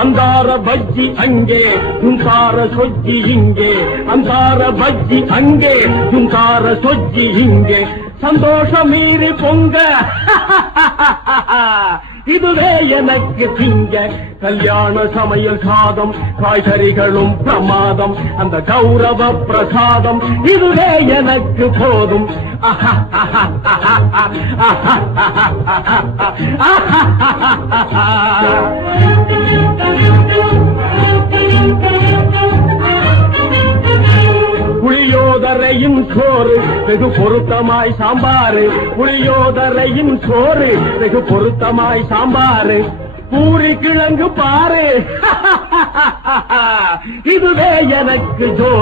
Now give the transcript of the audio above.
அந்தார பஜ்ஜி அங்கே ஜுங்கார சொஜ்ஜி இங்கே, அந்தார பஜ்ஜி அங்கே ஜுங்கார சொஜ்ஜி இங்கே, சந்தோஷம் மீறி பொங்க இதுவே எனக்கு திங்க. கல்யாண சமையல் சாதம் காய்கறிகளும் பிரமாதம், அந்த கௌரவ பிரசாதம் இதுவே எனக்கு போதும். புளியோதரையின் சோறு வெகு பொருத்தமாய் சாம்பாரு, புளியோதரையின் சோறு வெகு பொருத்தமாய் சாம்பாரு, பூரி கிழங்கு பாரு இதுவே எனக்கு ஜோறு.